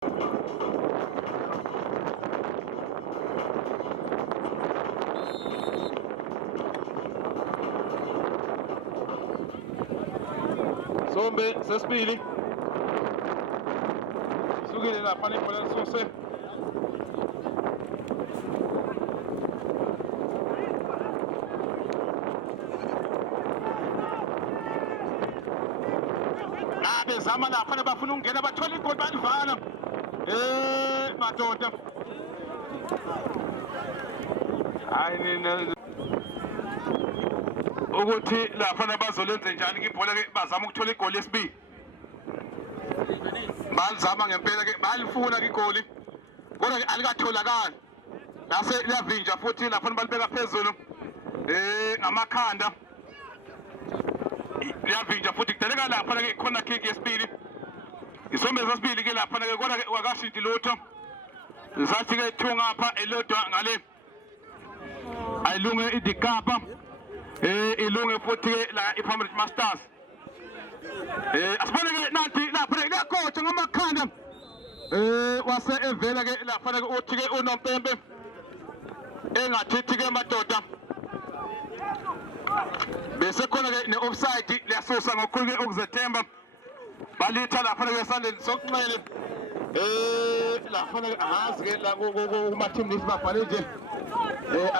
Sombe sesibili sukile lapha nebhola lisuse bezama lapha bafuna ukungena bathola igoli balivala madoda hayi ukuthi lapha bazolenza njani ibhola ke bazama ukuthola igoli lesibili balizama ngempela ke balifuna igoli kodwa ke alikatholakali nase liyavinja futhi lapha balibeka phezulu ngamakhanda liyavinja futhi kudeleka lapha ke khona kick yesibili isombe sesibili ke lapha ke kodwa ke wakashinti lutho sathi ke thunga apha elodwa ngale ayilunge idikapa ilunge futhi la iParliament Masters asibone ke nathi lapha liyakhotha ngamakhanda wase evela ke lapha ke uthi ke unompempe engathithi ke madoda bese khona ke ne-offside liyasusa ngokukhulu ke ukuzethemba balitha lapha ke esandleni sokunxele lapha ke ahazi ke la kuma-team list babhale nje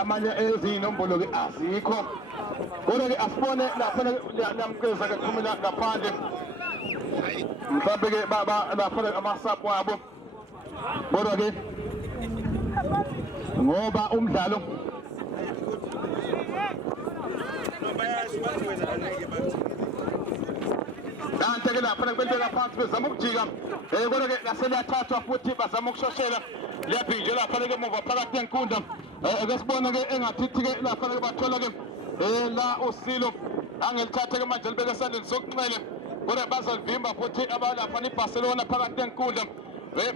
amanye ezinombolo ke azikho kodwa ke asibone lapha liyamkeza ke phumela ngaphandle mhlawumbe ke lapha ke amasapu wabo kodwa ke ngoba umdlalo kanti ke lapha belibeka phansi bezama ukujika kodwa ke laseliyathathwa futhi bazama ukushoshela liyabhinje lapha ke emuva phakathi enkundla ke sibona ke engathithi ke lapha ke bathola ke la usilo angelithatha ke manje libeke esandleni sokunxele kodwa bazalivimba futhi abalapha iBarcelona phakathi enkundla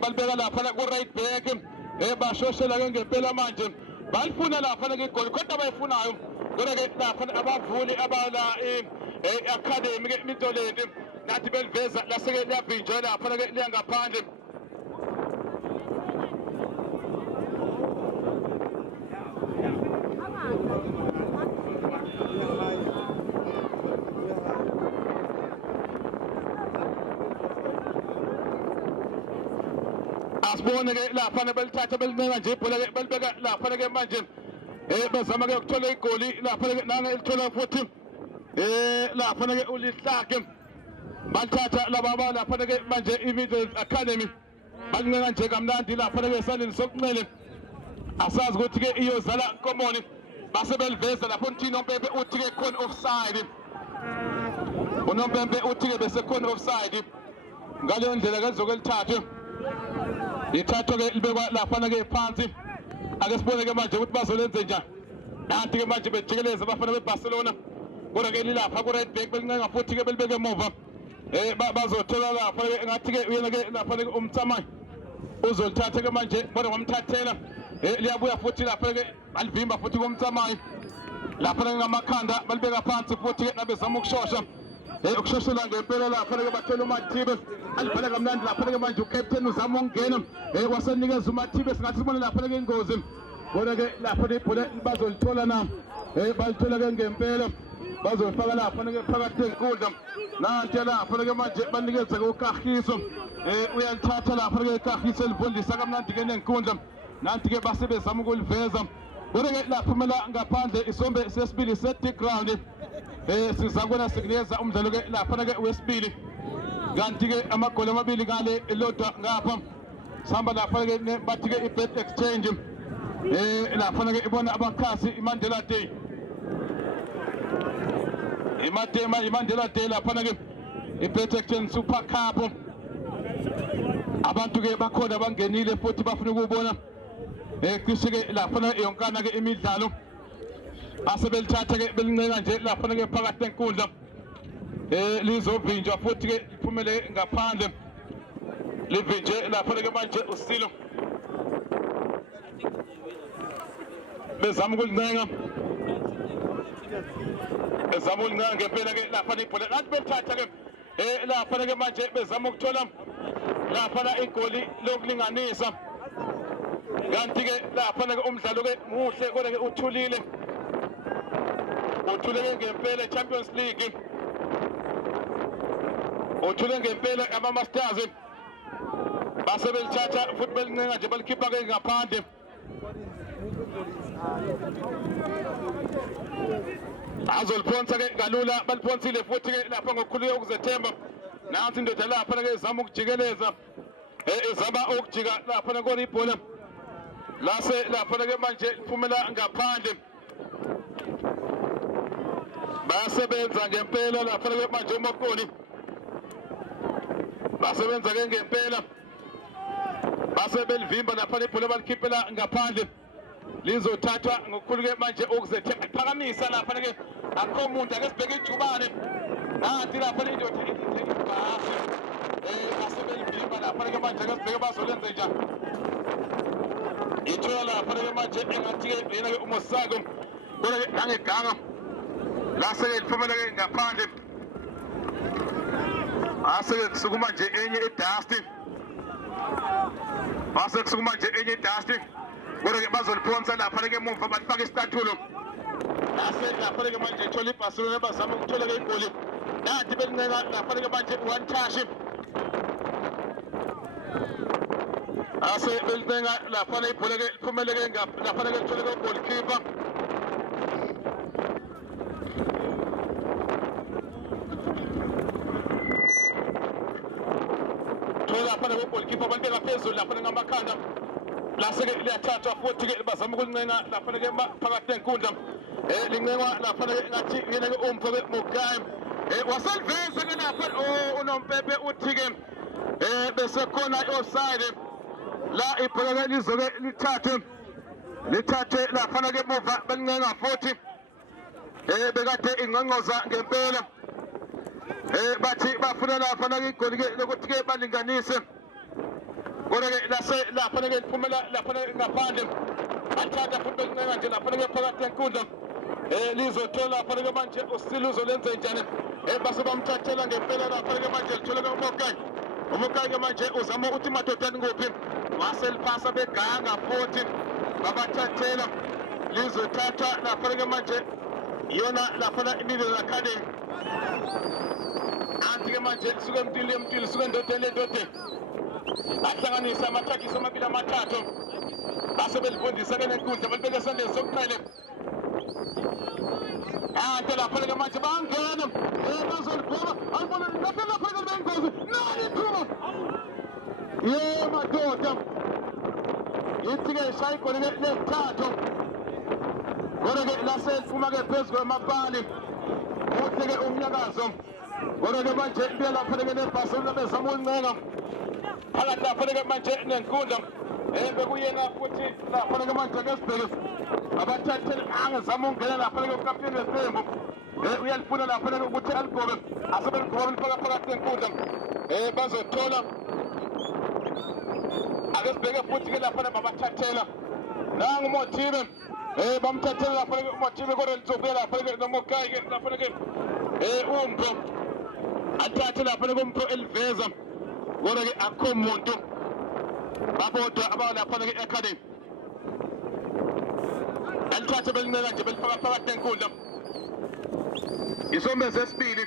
balibeka lapha ku-right back bashoshela ke ngempela manje balifuna lapha ke igoli kodwa abayifunayo kodwa ke lapha abavuli abala academy ke Mitoledi nathi beliveza laseke liyavinjwa lapha ke liyangaphandle asibone ke lapha belithatha belineka nje ibhola ke belibeka lapha ke manje bezama ke ukuthola igoli lapha ke nanga elithola futhi lapha ke ulihlake bathatha laba lapha ke manje iMiddle Academy balineka nje kamnandi lapha ke esandleni sokunxele asazi ukuthi ke iyozala Nkomoni base beliveza lapho uNtino Mpempe uthi ke khona offside uNompempe uthi ke bese khona offside ngale ndlela ke lizokelithatha ithatho ke libekwa lapha ke phansi ake sibone ke manje ukuthi bazolenze njani nanti ke manje bejikeleza abafana beBarcelona kodwa ke lilapha ku right back belincenga futhi ke belibeke emuva bazothola lapha ke ngathi ke uyena ke lapha ke umtsamai uzolithatha ke manje kodwa ngomthathela liyabuya futhi lapha ke balivimba futhi komtsamai lapha ke ngamakhanda balibeka phansi futhi ke nabezama ukushosha ukushoshela ngempela lapha ke bathela uMathibe alibhala kamnandi lapha ke manje uCaptain uzama ukungena wasenikeza uMathibe singathi sibone lapha ke ingozi kodwa ke lapha ibhola bazolithola na balithola ke ngempela bazofaka lapha ke phakathi enkundla nanti lapha ke manje banikeza ke uKagiso uyalithatha lapha ke uKagiso elivundisa kamnandi ke nenkundla nanti ke basebenzama ukuliveza kodwa ke lapha mela ngaphandle isombe sesibili set ground sizakubona sikunikeza umdlalo ke lapha ke wesibili kanti ke amagoli amabili ngale elodwa ngapha sihamba lapha ke bathi ke i-bet exchange lapha ke ibona abakhasi iMandela Day iMandela Day lapha ke i-bet exchange Super Cup abantu ke bakhona bangenile futhi bafuna ukubona cishe ke lapha yonkana ke imidlalo asebelithatha ke belinceka nje lapha ke phakathi enkundla lizovinjwa futhi ke liphumele ngaphandle livinje lapha ke manje usilo bezama ukulincenga ngempela ke lapha ibhola nathi belithatha ke lapha ke manje bezama ukuthola laphana igoli lokulinganisa kanti ke laphana ke umdlalo ke muhle kodwa ke uthulile ngempela Champions League uthule ngempela ama-Masters base belithatha futhi belincenga nje balikhipha ke ngaphandle azoliphonsa ke kalula baliphonsile futhi ke lapha ngokukhululeka ukuzethemba nansi indoda lapha ke izama ukujikeleza izama ukujika lapha kona ibhola lase lapha ke manje liphumela ngaphandle basebenza ngempela lapha ke manje uMokoni basebenza ke ngempela base belivimba lapha ibhola balikhiphela ngaphandle lizothathwa ngokukhuluke manje ukuzethemba phakamisa lapha ke akho umuntu ake sibheke ijubane nanti lapha indoda ibhasi basebelivimba lapha ke manje ake sibheke bazolenza njani ithola lapha ke manje engathi ke yena ke uMosako kodwa ke angeganga lase ke liphumela ke ngaphandle ase kusukuma nje enye idust base kusukuma nje enye idust kodwa ke bazoliphonsa lapha ke emuva balifaka isitatulo lase lapha ke manje ithola iBarcelona bazama ukuthola ke igoli nanti belincenga lapha ke manje one touch ase belincenga lapha ibhola ke liphumele ke lapha ke lithola ke goalkeeper lapha ke goalkeeper balibeka phezulu lapha ngamakhanda lase ke liyathathwa futhi ke bazama ukuncenga lapha ke phakathi enkundla lincenga lapha ke ngathi yena ke umpho ke Mugayi waseliveza ke lapha uNompepe uthi ke bese khona offside la ibhola ke lizoke lithathe lapha ke emuva belincenga futhi bekade ingqongqoza ngempela bathi bafuna lapha ke igoli ke lokuthi ke balinganise kodwa ke lase lapha ke liphumela lapha ngaphandle athatha futhi belincenga nje lapha ke phakathi enkundla lizothola lapha ke manje usiluzo lenze njani base bamthathela ngempela lapha ke manje lithola ke uMokayi ke manje uzama ukuthi madodana nguphi waseliphasa beganga futhi babathathela lizothatha lapha ke manje yona lapha iNido Academy anti ke manje suke emntwini suke endodeni ahlanganisa amathakiso amabili amathathu base belifundisa ke nenkundla balibeke esandleni sokuqala anti lapha ke manje bangena bazolibhola ayibona lapha ke bengozi nani thuba madoda ithi ke shayi goli lesithathu kodwa ke lase liphuma ke phezulu kwamabali uthi ke umnyakazo kodwa ke manje libuya lapha ke neBarcelona bezama ukuncenga phakathi lapha ke manje nenkundla bekuyena futhi lapha ke manje ke sibheke abathatheli angezama ukungena lapha ke ukapteni weqembu uyalifuna lapha ke ukuthi aligobe asebeligobe lifaka phakathi enkundla bazothola ake sibheke futhi ke lapha babathathela nangu Motibe bamthathela lapha ke Motibe kodwa lizobuya lapha ke noMokayi ke lapha ke umpho athathe lapha ke umpho eliveza kodwa ke akho umuntu babodwa abalapha ke academy alithathe belincenga nje belifaka phakathi enkundla isombe sesibili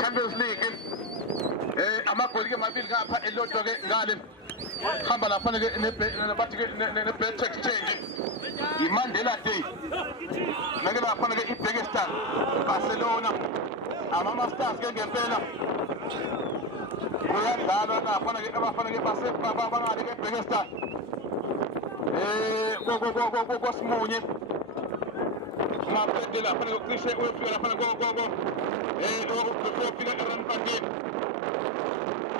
Champions League amagoli ke mabili ngapha elodwa ke ngale hamba lapha ke nebathi ke ne-bet exchange iMandela Day nake lapha ke iBekestan Barcelona ama-Masters ke ngempela kuyadlalwa lapha ke abafana ke bangale ke eBekestan kosimunye ngaphethe lapha ke cishe uyofika lapha ufika eRandfontein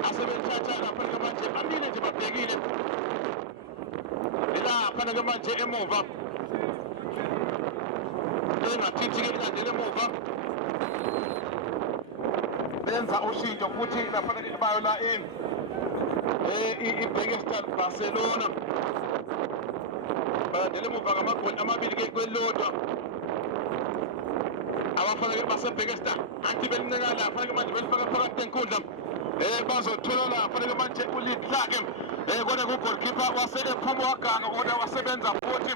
asebethatha lapha ke manje amile nje babhekile lapha ke manje emuva engathithi ke ilandele emuva benza ushintsho futhi lapha ke bayo la iBekestan Barcelona balandele emuva ngamagoli amabili ke kwelodwa abafana ke baseBekestan anti belincenga lapha ke manje belifaka phakathi enkundla bazothola lapha ke manje ulead lakhe kodwa ku-goalkeeper wasephuma waganga kodwa wasebenza futhi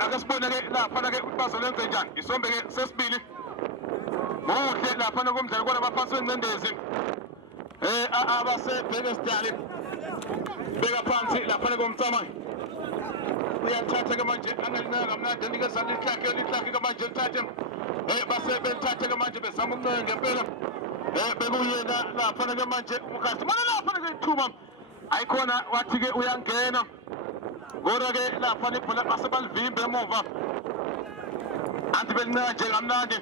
ake sibone ke lapha ke ukuthi bazolenza njani isombe ke sesibili muhle lapha komdlalo kodwa baphansi kwencindezi abasebhekesdali beka phansi lapha komtsama uyathatha ke manje angalinaka kamnandi anikezana lihlakhe ke manje lithathe basebelithathe ke manje bezama ukuncenga ngempela bekuyena lapha ke manje umkhathi mana lapha ke ithuba ayikhona wathi ke uyangena kodwa ke lapha ibhola basebalivimbe emuva anti belincane nje kamnandi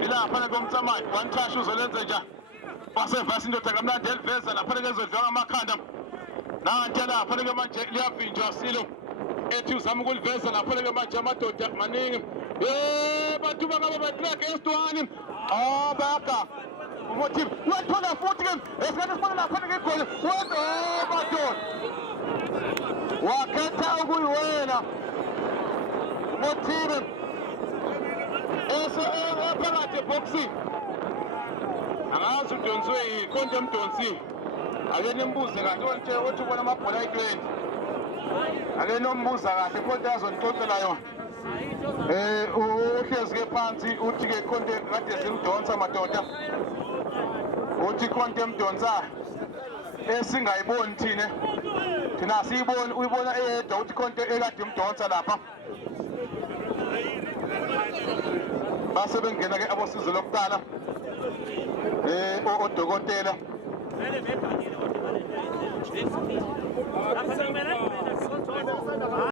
ilapha komtsamayo one touch uzolenza nje basevasa indoda kamnandi eliveza lapha ke ezodliwa ngamakhanda nanti lapha ke manje liyavinjwa silo ethi uzama ukuliveza lapha ke manje amadoda maningi bantu bangabe batrack esitwani baka umotive wathola futhi ke esikhathi sibona lapha ke igoli badoda wakhetha ukuyiwena umotive phakathi eboxini angazi udonswe yikhonto emdonsi ake nimbuze kahle othi ubona amabhola ayi-20 ake nombuza kahle ikhonto yazonixoxela yona uhlezi ke phansi uthi ke ikhonto kade zimdonsa madoda uthi ikhonto emdonsayo esingayiboni thina siyiboni uyibona eyedwa uthi ikhonto ekade imdonsa lapha base bengena ke abosizo lokuqala odokotela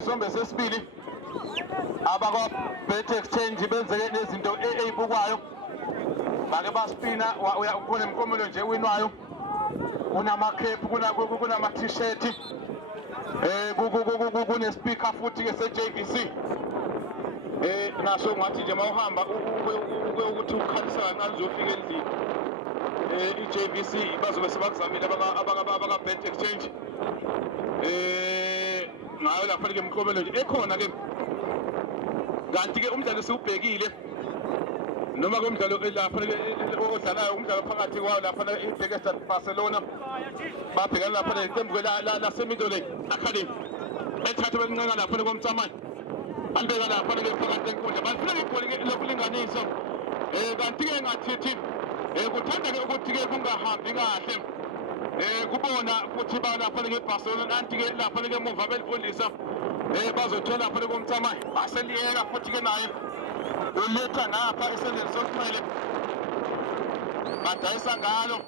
sombe sesibili abakwa bet exchange benzeke nezinto ezibukwayo bake baspina kunemkomelo nje winwayo kunamakhephu kunama t-shirt kunespeaker futhi ke se-JVC naso ngathi nje mawuhamba ukuthi ukhalisa kancane uzofika endlini i-JVC bazobe sebakuzamile abaka bet exchange ngayo lapha ke imkomelo nje ekhona ke kanti ke umdlalo siwubhekile noma ke umdlalo lapha ke odlalayo umdlalo phakathi kwawo lapha eBesiktas Barcelona babhekana lapha neqembu laseMiddelburg Academy ethatha bekuncenga lapha komtsamani balibeka lapha ke phakathi enkundla balifuna igoli ke lokulinganisa kanti ke ngathi kuthanda ke ukuthi ke kungahambi kahle kubona ukuthi balapha ke Barcelona kanti ke lapha ke emuva belifundisa bazothola lapha komtsamani baseliyeka futhi ke naye uletha ngapha esendeni sokumele badayisa ngalo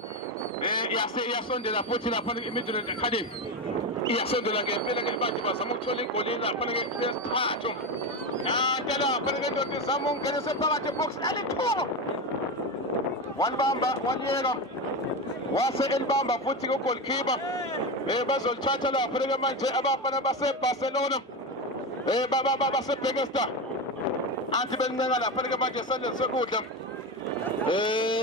iyasondela futhi lapha eMiddelburg Academy iyasondela ngempela ke bathi bazama ukuthola igoli lapha ke lesithathu nanti lapha ke ndoda izama ukungenisa phakathi ebox alithuba walibamba waliyeka wase elibamba futhi ke goalkeeper bazolithatha lapha ke manje abafana baseBarcelona baseBesiktas anti belincenga lapha ke manje esandleni sokudla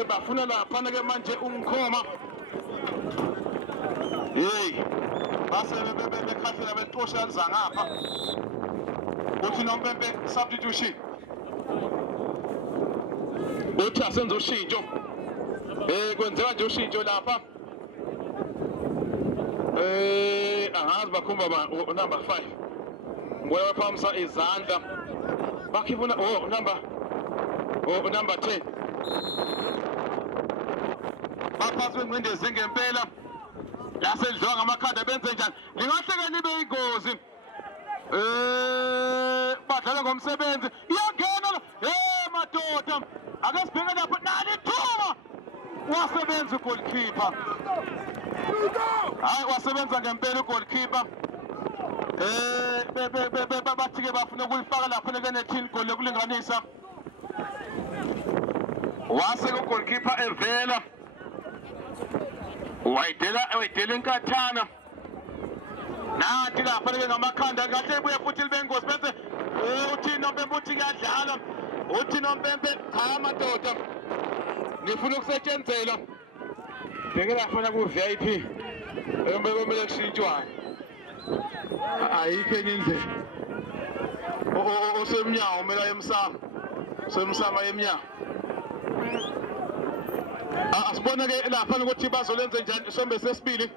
bafuna lapha ke manje umkhoma base bekhahlela betosha yaliza ngapha uthi nompempe substitution uthi asenze ushintsho kwenzeka nje ushintsho lapha angazi bakhumba number 5 ngoba baphamisa izandla bakhipuna number 10 baphansi kwencindezi ngempela yasedliwa ngamakhanda benze njani lingahleke libe ingozi badlala ngomsebenzi iyangena madoda ake sibheke lapho nali ithuba wasebenza ugoalkeeper hayi wasebenza ngempela ugoalkeeper bathi ke bafuna ukulifaka lapho ne-10 goal lokulinganisa wase ugoalkeeper evela wayidela inkathana nathi lapha ke ngamakhanda kahle ibuye futhi libe ingozi bese uthi nompempe uthi kuyadlala uthi nompempe cha madoda ngifuna ukusetshenzela bhekela fana ku-VIP kumele kushintshwane ayikho enye indlela osemnyango umela emsamo semsama emnyango asibona ke lapha ukuthi bazolenza njani isombe sesibili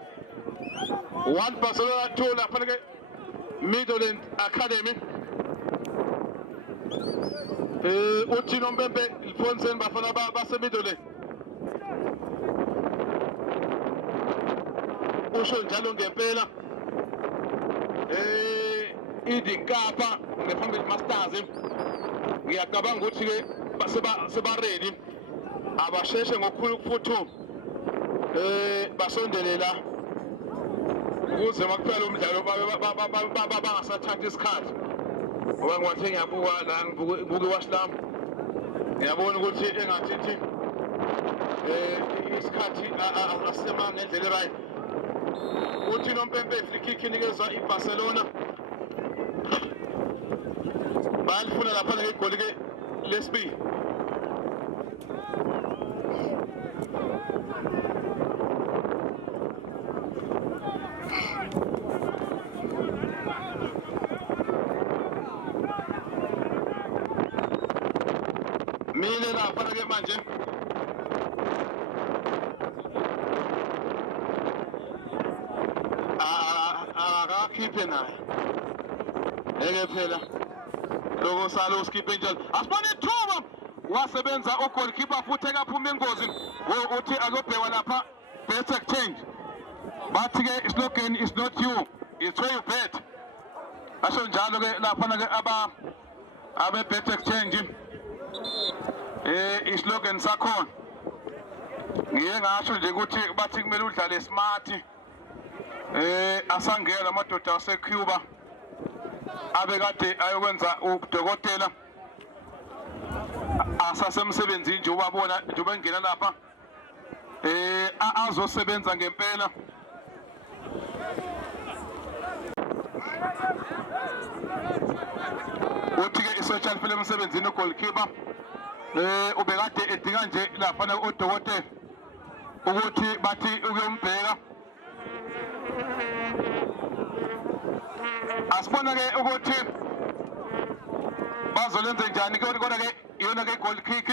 1 Barcelona 2 lapha ke Midland Academy uthi Nombembe Fonsen bafana base Midland usho njalo ngempela idinkapa ngephambili Masters ngiyacabanga ukuthi ke seba ready abasheshe ngokukhulu ukufuthu basondele la ukuze makuphela umdlalo bangasathatha isikhathi ngoba ngiwathi ngiyabuka la ngibuke iWashlam ngiyabona ukuthi engathi isikhathi asema ngendlela right uthi Nompempe free kick inikezwa iBarcelona bayalifuna lapha ke igoli ke lesibili mine lapha ke manje akakhiphe naye eke phela lokho salo skiphe njalo asibone ithuba wasebenza ugoalkeeper futhi ekaphuma ingozi uthi akubhekwa lapha best exchange bathi ke slogan is not you it's where you bet asho njalo ke lapha ke abe bet exchange islogan sakhona ngiye ngasho nje ukuthi bathi kumele udlale smart asangela amadoda aseCuba abekade ayokwenza udokotela asasemsebenzini nje ubabona nje bengena lapha azosebenza ngempela uthi ke isocial film emsebenzini ugoalkeeper ubekade edinga nje lapha udokotela ukuthi bathi ukuyombheka asibona ke ukuthi bazolenza njani kodwa ke iyona ke goal kick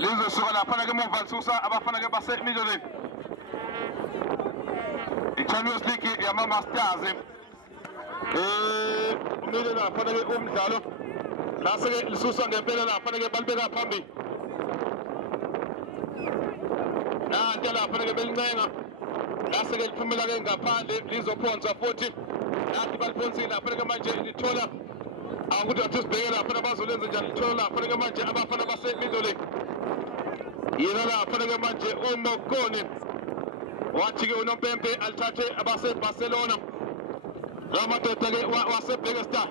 lizosuka lapha ke emuva lisusa abafana ke base Midland iChampions League yama Masters umile lapha ke umdlalo lase ke lisusa ngempela lapha ke balibeka phambili nanti lapha ke belincenga lase ke liphumela ke ngaphandle lizophonsa futhi nathi baliphonsile lapha ke manje lithola akuthi athi sibheke lapha bazolenza njani lithola lapha ke manje abafana base Midland yena lapha ke manje uMokoni wathi ke uNompempe alithathe abase Barcelona lamadoda ke wasebheka star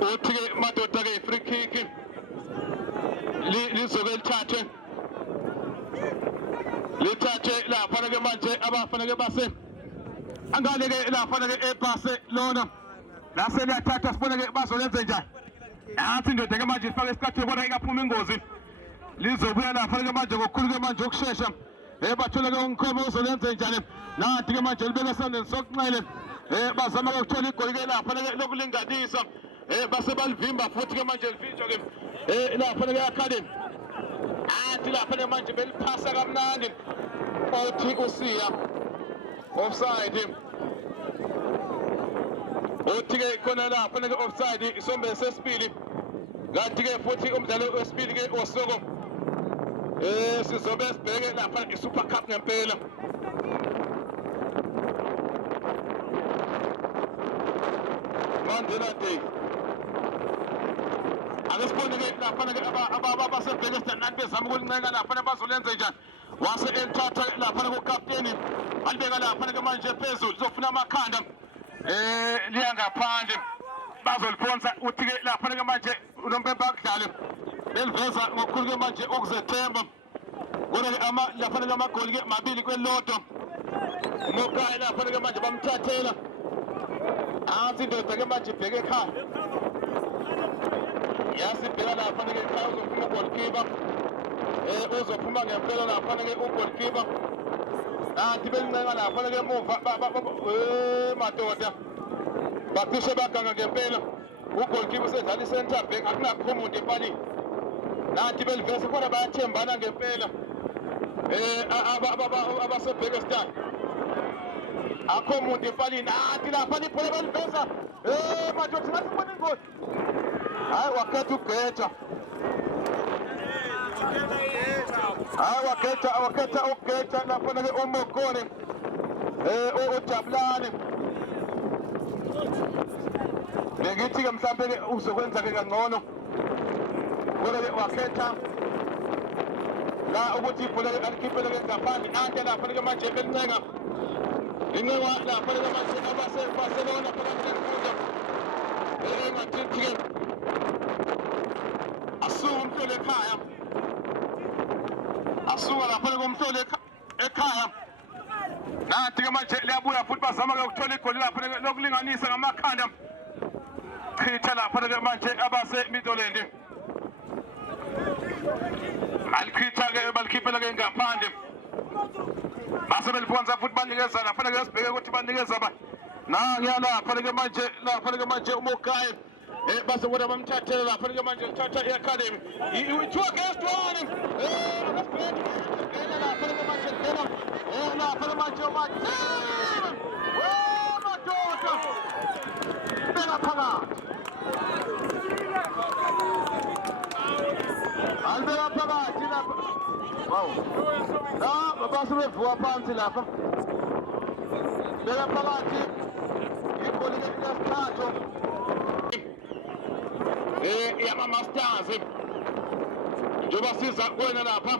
uthi ke madoda ke free kick lizobe lithathe lapha ke manje abafana ke base angale ke lapha ke eBarcelona lase liyathatha sibone ke bazolenza njani athi indoda ke manje ifake isikhathi kodwa ingaphuma ingozi lizobuya lapha ke manje ngokukhulu ke manje ukusheshsha bathola ke unkhoma uzolenza njani nathi ke manje libeka esandleni sokunxele bazama ke ukuthola igoli ke lapha ke lokulinganisa base balivimba futhi ke manje livinjwa ke lapha ke academy athi lapha ke manje beliphasa kamnandi othi usiya offside uthi ke khona lapha ke offside isombe sesibili kanti ke futhi umdlalo wesibili ke osoko sizobe sibheke lapha iSuper Cup ngempela Mandela Day akesibone ke lapha ke abasebheke standard bezama ukulincenga lapha bazolenza njani wase enthatha lapha ku captain alibeka lapha ke manje phezulu uzofuna amakhanda liya ngaphandle bazoliphonsa uthi ke lapha ke manje uNompempe akudlale beliveza ngokukhulu ke manje okuzethemba kodwa ke lapha ke amagoli ke mabili kwelodwa Mokai lapha ke manje bamthathela athi indoda ke manje ibheke ekhaya yasibheka lapha ke ekhaya uzophuma ugoalkeeper uzophuma ngempela lapha ke ugoalkeeper athi belincenga lapha ke emuva madoda bacishe baganga ngempela ugolkipa usedlala i-center back akungakho umuntu empalini nanti belivese khona bayathembana ngempela abasebhekestan akho umuntu empalini nanti lapha libhola baliveza manje uthi ngathi ubona ingozi hayi wakhetha ugeja wakhetha ugeja lapha-ke umokone ujabulane bengithi-ke mhlawumbe-ke uzokwenza-ke kangcono kodwa-ke wakhetha la ukuthi ibhola-ke alikhiphe-ke ngaphandle ante lapha-ke manje belincenga incenga lapha-ke manje abasebarcelona phakathi nenkundla engathithi-ke asuka umhlolo ekhaya asuka lapha-ke umhlolo ekhaya nanti-ke manje liyabuya futhi bazama-ke ukuthola igoli lapha lokulinganisa ngamakhanda chitha lapha-ke manje abase-Midtjylland alichitha-ke balikhiphe-ke ngaphandle base belibonza futhi banikeza lapha-ke sibheke ukuthi banikeza ba nangiya lapha-ke manje uMogayi base kodwa bamthathele lapha-ke manje lithatha i-academy 2 against 1 lapha-ke manje ngena lapha-ke manje uMathini madoda beka phakathi albeka phakathi lapha wow la base bevuka phansi lapha beka phakathi igoli lesithathu yama-masters njengoba siza kuwena lapha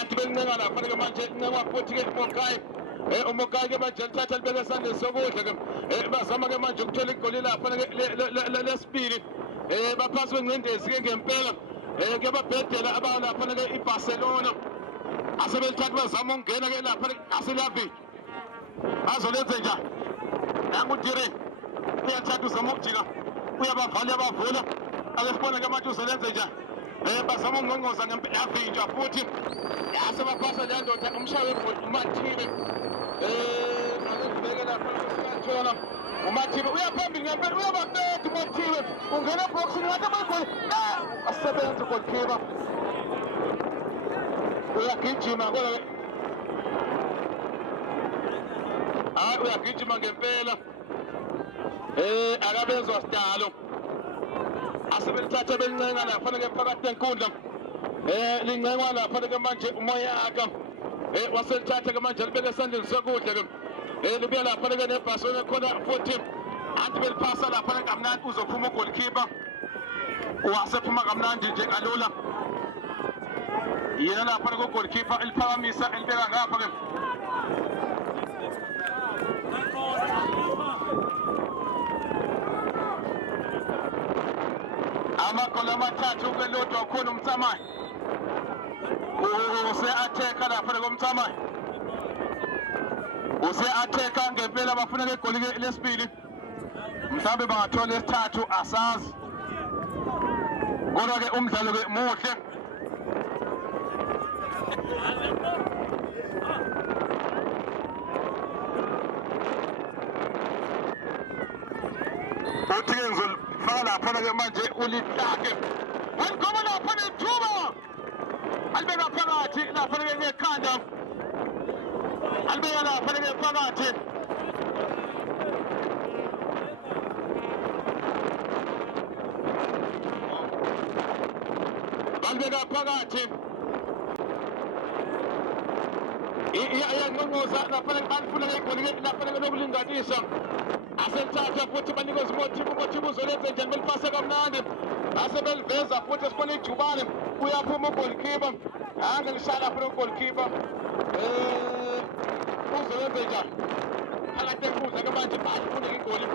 anti belincenga lapha-ke manje lincengwa futhi-ke uMogayi uMogayi-ke manje lithatha libeke esandleni sokudla-ke bazama-ke manje ukuthola igoli lapha-ke lesibili baphansi kwengcindezi-ke ngempela kuyababhedela abalapha-ke iBarcelona asebelithatha bazama ukungena-ke lapha aselavini bazolenze njani nangudiri uyathatha uzama ukujika uyabavala uyabavula ake sibone-ke manje uzolenze njani bazama ukungqongqoza yavinjwa futhi yasebaphasa leya ndoda umshaye uMathibe ake sibeke lapha sikathola uMathibe uyaphambili ngempela uyabaqeda uMathibe ungena eboxini ngathi amayigoli asebenza ugolkipa uyagijima kodwa uyagijima ngempela akabezwa sidalo asebelithatha belincenga lapha-ke phakathi nenkundla lincengwa lapha-ke manje uMoyaka waselithatha-ke manje libeke esandleni sokudla-ke libuya lapha-ke neBarcelona khona futhi anti beliphasa lapha-ke kamnandi uzophuma ugolikipa wasephuma kamnandi nje kalula yena lapha-ke ugolikipa eliphakamisa elibeka ngapha-ke amagoli amathathu-ke lodwa ukhona uMtsamayi use-atheka lapha-ke koMtsamayi use-atheka ngempela bafuneka igoli-ke lesibili mhlawumbe bangathola esithathu asazi kodwa-ke umdlalo-ke muhle uthi-ke ngizolifaka lapha-ke manje ulitake waligoma lapha nethuba alibeka phakathi lapha-ke ngekhanda alibeka lapha-ke phakathi balibeka phakathi iyanqonqoza lapha-ke alifuneke igoli lapha-ke lokulinganisa aselithatha futhi banikeza uMothib uzolenze njani belipase kamnandi asebeliveza futhi esibona ijubane uyaphuma ugolikipa angelishaya lapha ugolikipa uzolenze njani phakathi enkundla-ke manje bafuneka igoli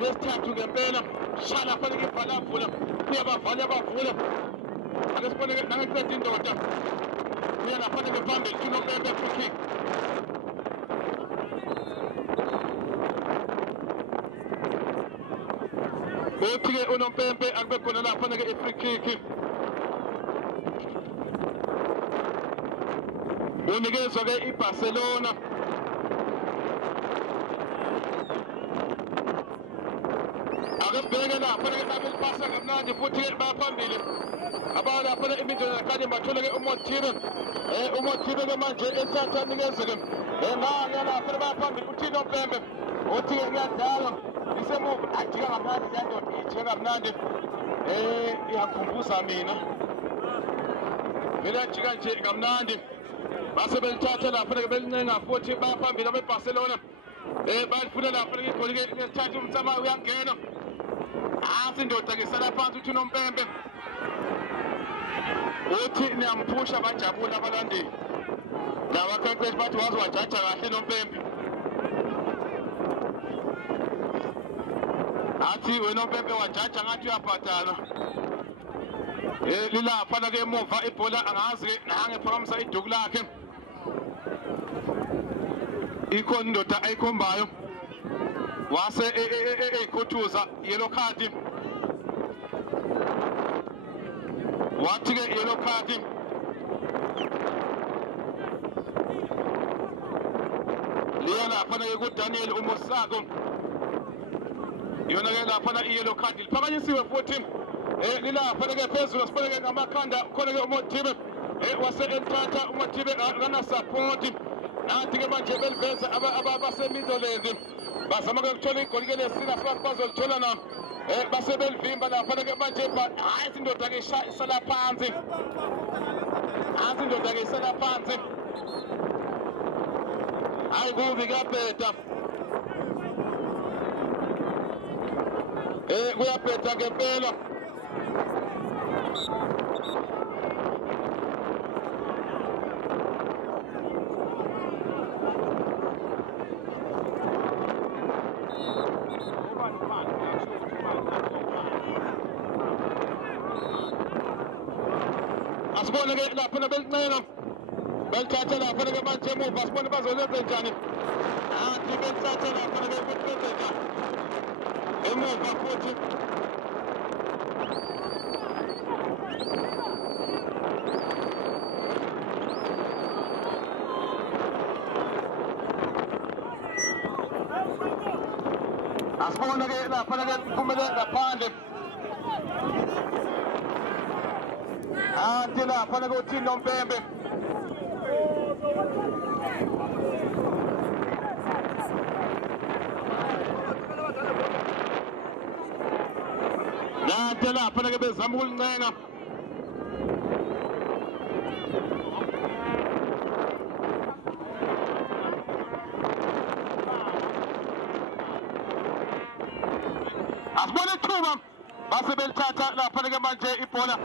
lesithathu ngempela shaya lapha-ke ibhala avula uyabavala uyabavula ake sibone-ke nangeqeda indoda uya lapha-ke phambili uNompempe free kick uthi-ke uNompempe akube khona lapha-ke i-free kick unikezwa ke iBarcelona. Akasibheke lapha ke Abel pasa kamnandi futhi baphambili. Abala lapha imidlalo yakade bathola ke uMotibe. uMotibe ke manje ethatha nikeze ke. Ngaka lapha baphambili uThino Mpembe. Uthi ke kuyadala. Isemuva ajika kamnandi kandoda ijika kamnandi. Iyakhumbuza mina. Mina jika nje kamnandi. Base belithatha lapha ke belincenga futhi baphambili abeBarcelona. Balifuna lapha ke igoli ke lesithathu umthama uyangena. Indoda ke sala phansi uThino Mpembe. Uthi niyampusha bajabula abalandeli. Nabakhenkethi bathi waziwajaja kahle noMpembe. Athi wena uMpembe wajaja ngathi uyabhadala. Lilapha ke emuva ibhola angazi ke nange phakamisa iduku lakhe. Ikhona indoda ayikhombayo. Wase ekhuthuza yellow card. Wathi ke yellow card. Liya lapha ke kuDaniel Umosako. Yona ke lapha yellow card liphakanyisiwe futhi. Lilapha ke phezulu siboneke ngamakhanda khona ke uMotibe. Wase enthatha uMotibe kana support. Nathi ke manje beliveza abasemidolezi. Bazama ukuthola igoli ke lesina bazolithola na base belivimba lapha ke manje hayi indoda ke isala phansi. Hayi indoda ke isala phansi. Hayi kubi kapeta. Kuyapeta ngempela. Asibone ke lapha belincenga. Belithatha lapha ke manje emuva asibone bazolenza njani. Belithatha lapha ke benza njani. Emuva futhi. Asibone ke lapha ke kumele ngaphandle. Lapha ke uThino Mpembe. Lapha ke bezama ukulincenga. Asibone ithuba base belithatha lapha ke manje ibhola.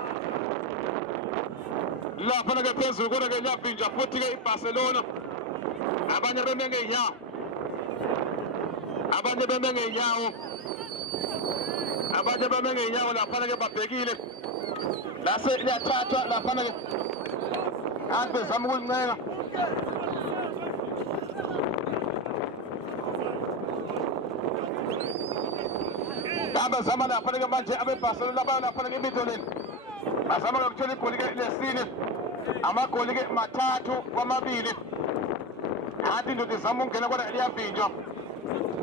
Lapha ke phezulu kodwa ke liyavinja futhi ke iBarcelona. Abanye beme ngeenyawo. Abanye beme ngeenyawo. Abanye beme ngeenyawo lapha ke babhekile. Lase liyathathwa lapha ke. Bezama ukulincenga. Abazama lapha ke manje abeBarcelona lapha ke emidoleni. Bazama ukuthola igoli ke lesine. Amagoli ke mathathu kwamabili. Hathi ndoda izama ukungena kodwa liyavinjwa.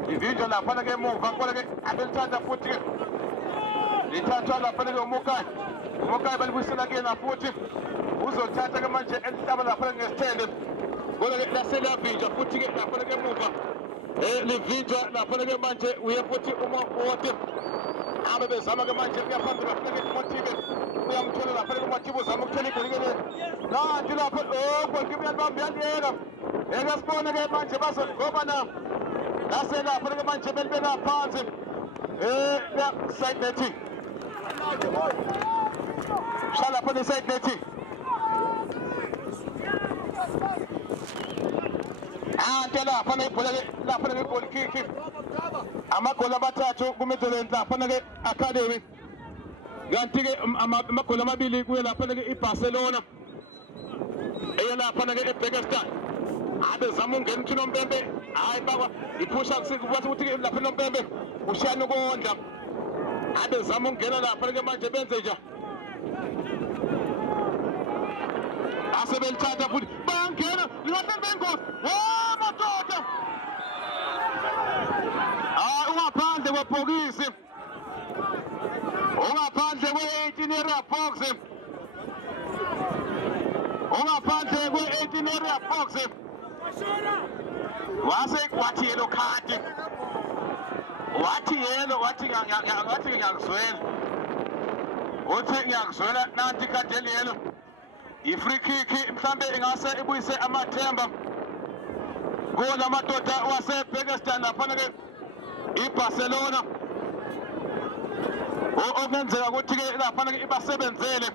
Ivinjwa lapha ke emuva kodwa ke abelithatha futhi ke. Lithathwa lapha ke uMukai. UMukai balibuyisela kuyena futhi. Uzothatha ke manje elihlaba lapha ngesithende. Kodwa ke laseliyavinjwa futhi ke lapha ke emuva. Livinjwa lapha ke manje uye futhi uMotibe. Bezama ke manje kuyaphambili bafuna ke uMotibe. Uyamthola lapha ke uMotibe uzama ukuthola igoli ke le. Nanti lapha goalkeeper uyabamba uyangena. Sibone ke manje bazogoba na. Lase lapha ke manje belibeka phansi. Side netting. Shala lapha side netting. Lapha nebhola ke lapha ke goal kick. Amagoli amathathu kumidoleni lapha ke academy. Kanti ke amagoli amabili kuye lapha ke iBarcelona. Lapha ke eBekestan. Bezama ukungena uThino Mpembe. Hayi baba iphusha kusithi ukuthi ke lapha noMpembe ushaya ukondla. Bezama ukungena lapha ke manje benze nje. asebelithatha futhi bangena lingahleli bengozi madoda ungaphandle kwebhokisi ungaphandle kwe-18 area box ungaphandle kwe-18 area box wathi yellow card wathi yellow wathi ngiyakuzwela uthi ngiyakuzwela nanti ikhadi eliyelo i-free kick mhlambe ingase ibuyise amathemba kula madoda wasebhekestan laphana-ke iBarcelona okungenzeka ukuthi-ke laphana-ke ibasebenzele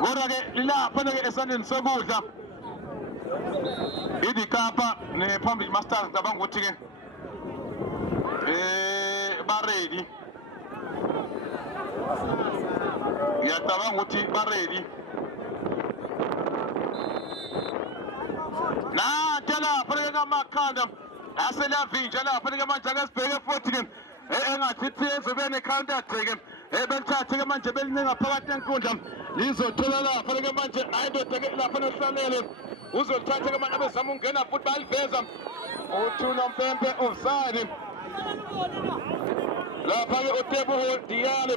kodwa-ke laphana-ke esandleni sokudla idikapa nephambili masters ngicabanga ukuthi-ke baredi ngiyacabanga ukuthi baredi nanti lapha-ke kamakhanda aselavinja lapha-ke manje akesibheke futhi-ke engathi ezobe ne-counter attack belithathe-ke manje belininga phakathi enkundla lizothola lapha-ke manje ayindoda-ke lapha nohlalele uzolithatha-ke manje abezama ukungena futhi bayaliveza uThuno Mpempe offside lapha-ke uTeboho Diale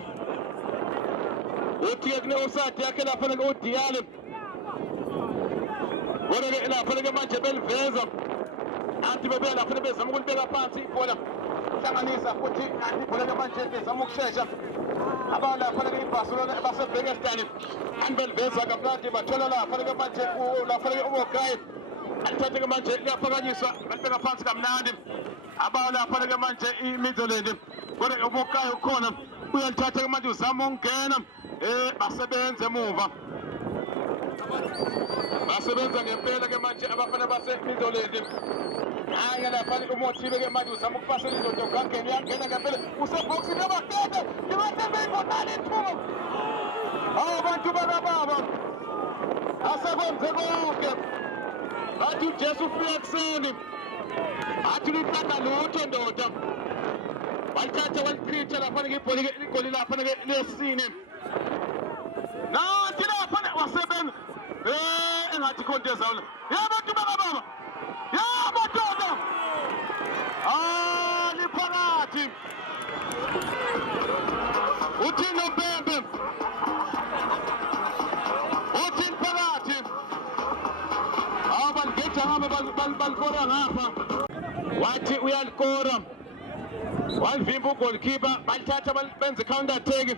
uthi-ke kune-offside yakhe lapha-ke uDiale kodwa-ke lapha-ke manje beliveza anti bebe lapha bezama ukulibeka phansi ibhola hlanganisa futhi anti ibhola-ke manje bezama ukushesha abalapha-ke iBarcelona basebhekestan anibeliveza kamnandi bathola lapha-ke manje lapha-ke uMogayi alithathe-ke manje liyaphakanyiswa balibeka phansi kamnandi abalapha-ke manje iMidland kodwa uMogayi ukhona uyalithatha-ke manje uzama ukungena basebenze emuva basebenza ngempela-ke manje abafana baseMidland hhayi lapha-ke uMothibe-ke manje uzama ukupasela izoto ungangena uyangena ngempela usebhokisini abatete libatebeyibonani ithuba bantu bakababa asekwenze konke bathi uJesu ufike ekuseni bathi liqanda lutho ndoda balithatha walichitha lapha-ke igoli lapha-ke lesine nanti lapha wasebenza engathi khontezawula bantu bakababa madoda liphakathi uThuno Mpempe uthini phakathi baligeda ngapha balikora ngapha wathi uyalikora walivimba ugolikipa balithatha benze counter attack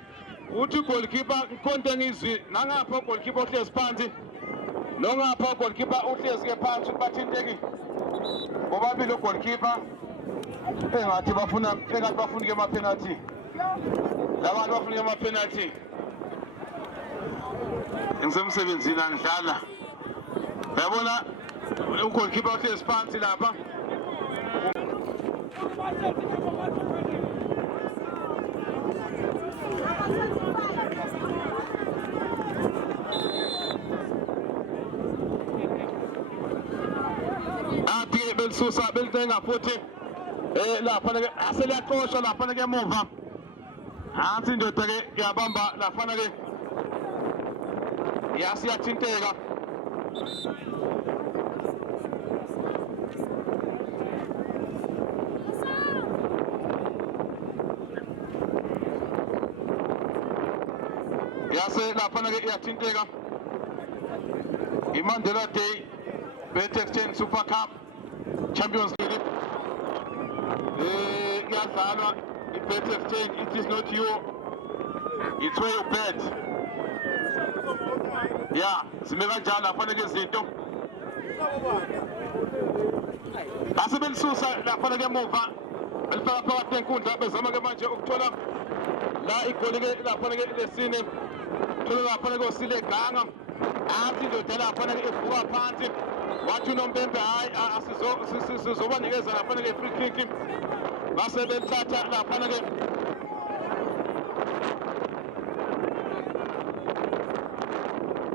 uthi ugolikipa nkonte ngizwi nangapha ugolikipa uhlezi phansi nongapha ugolikipa uhlezi-ke phansi bathintekile bobabili ugolikipa engathi bafuna-ke ama-penalty labantu bafuna-ke ama-penalty ngisemsebenzini angidlala uyabona ugolikipa uhlezi phansi lapha athi belisusa belitenga futhi lapha-ke aseliyaqoshwa lapha-ke emuva hansi indoda-ke yabamba laphana-ke yasiyathinteka yase laphana-ke iyathinteka iMandela Day Bet-Exchange Super Cup Champions League iyadlalwa iBet-Exchange. It is not you, it's where you bet. Yeah, zime kanjalo laphana-ke izinto asebelisusa laphana-ke emuva belifaka phakathi enkundla bezama-ke manje ukuthola la igoli-ke laphana-ke lesine thola laphana-ke osile ganga hansi indoda laphana-ke evuka phansi wathi uNompempe hhayi sizobanikeza laphana-ke free kick base belithatha laphana-ke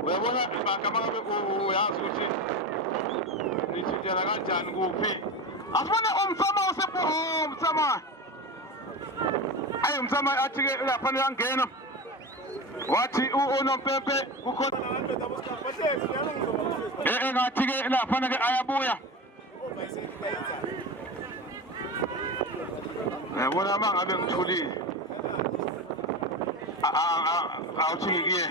uyabona magama ngabe uyazi ukuthi nitshintshela kanjani kuphi asibone umsama usepho umsama ayi umsama athi-ke laphana uyangena wathi uNompempe ukhona ngathi ke lapha ke ayabuya yabona mangabe ngithulile awuthi ngiye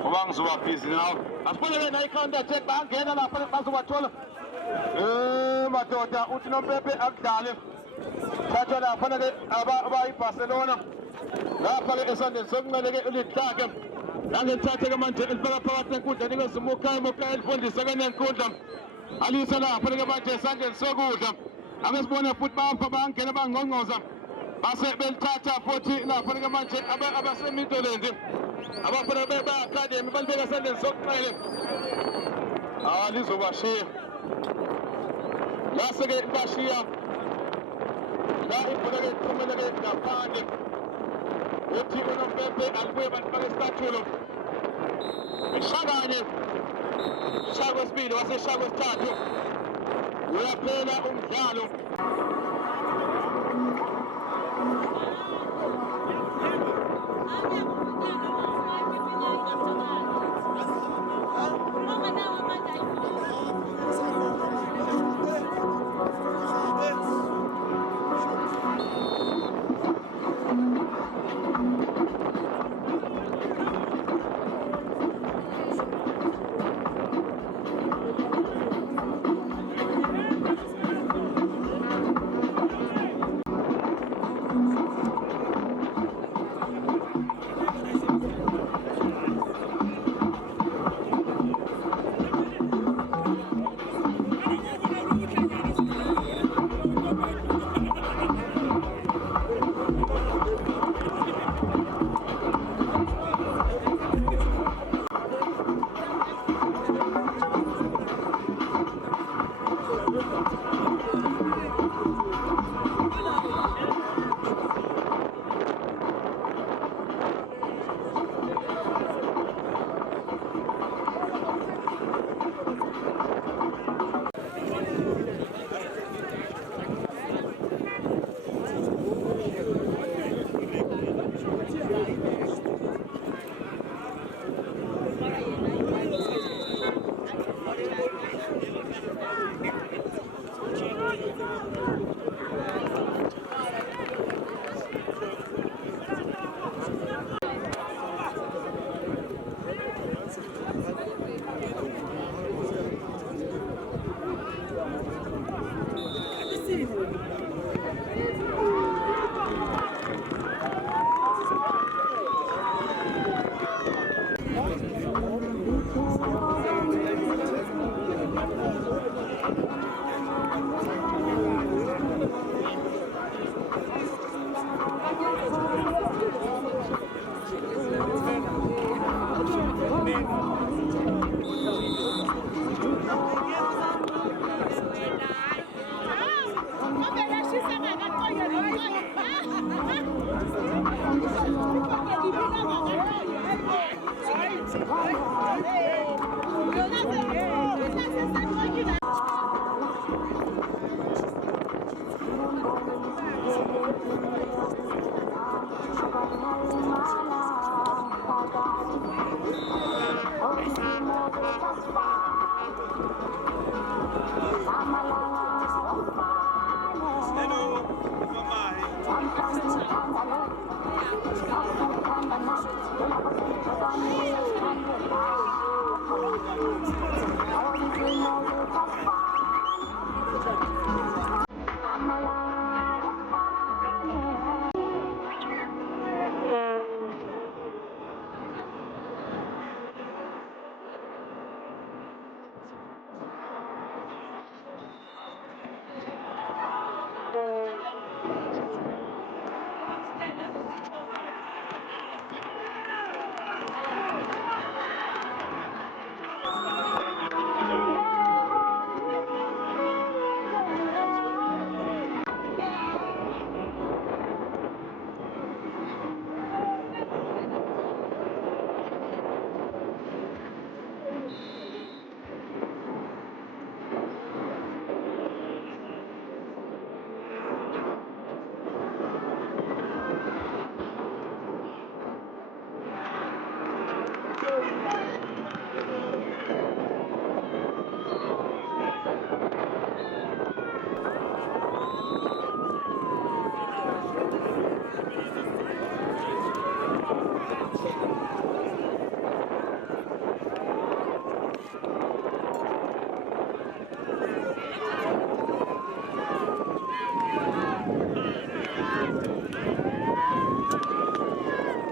ngoba ngizoba busy ngawo asibonele na i-counter attack bangena lapha bazobathola madoda uthi Nompempe akudlale thatha lapha ke abayiBarcelona lapha ke esandleni sokunxele ke uLidlake nangithathe ke manje elifaka phakathi enkundla nikeze Mokhaya elifundisa ke nenkundla alisa lapha ke manje esandleni sokudla akesibone futhi bapha bangena bangqongqoza base belithatha futhi lapha ke manje abasemidoleni abafana be-academy balibeka esandleni sokuqele lizobashiya lase ke bashiya la ibhola ke iphumele ke ngaphandle uthi uNompempe alibuye balifaka isicathulo ishakanye shako sibili waseshako sithathu uyaphela umdlalo